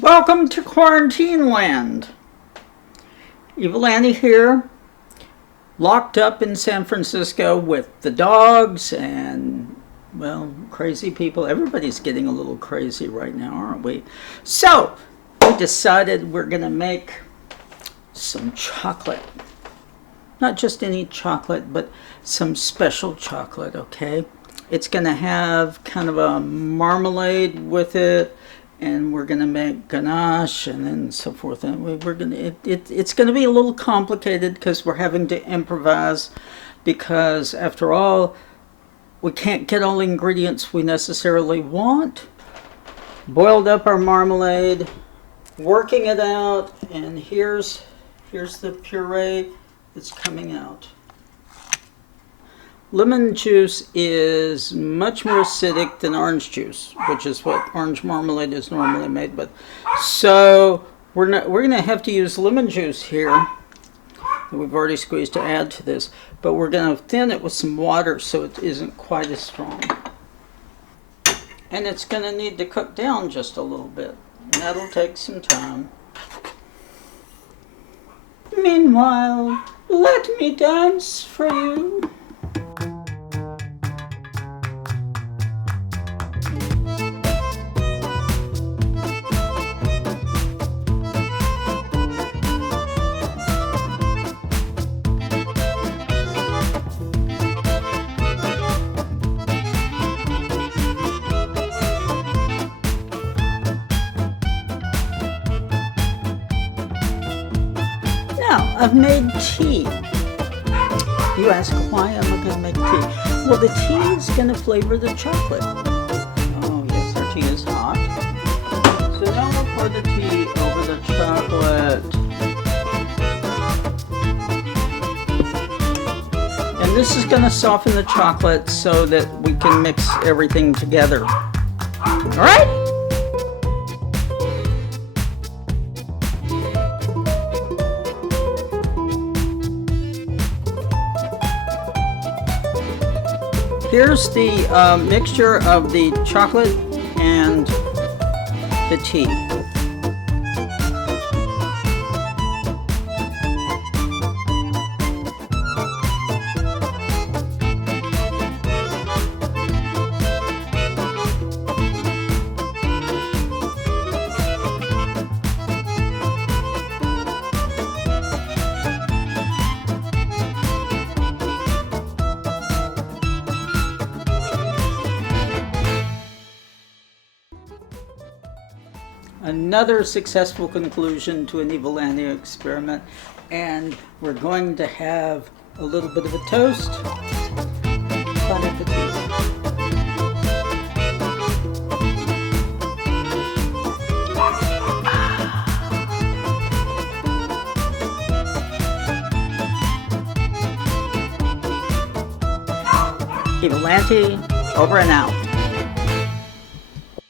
Welcome to Quarantine Land. Evil Auntie here, locked up in San Francisco with the dogs and, well, crazy people. Everybody's getting a little crazy right now, aren't we? So, we decided we're going to make some chocolate. Not just any chocolate, but some special chocolate, okay? It's going to have kind of a marmalade with it, and we're going to make ganache and then so forth. And we're going to it's going to be a little complicated because we're having to improvise, because after all, we can't get all the ingredients we necessarily want. Boiled up our marmalade, working it out, and here's the puree that's coming out. Lemon juice is much more acidic than orange juice, which is what orange marmalade is normally made with. So we're going to have to use lemon juice here that we've already squeezed to add to this, but we're going to thin it with some water so it isn't quite as strong. And it's going to need to cook down just a little bit, and that'll take some time. Meanwhile, let me dance for you. Now, I've made tea. You ask, why am I going to make tea? Well, the tea is going to flavor the chocolate. Oh, yes, our tea is hot. So now we'll pour the tea over the chocolate. And this is going to soften the chocolate so that we can mix everything together. All right? Here's the mixture of the chocolate and the tea. Another successful conclusion to an Evil Auntie experiment, and we're going to have a little bit of a toast. Bon appetit. Evil Auntie, over and out.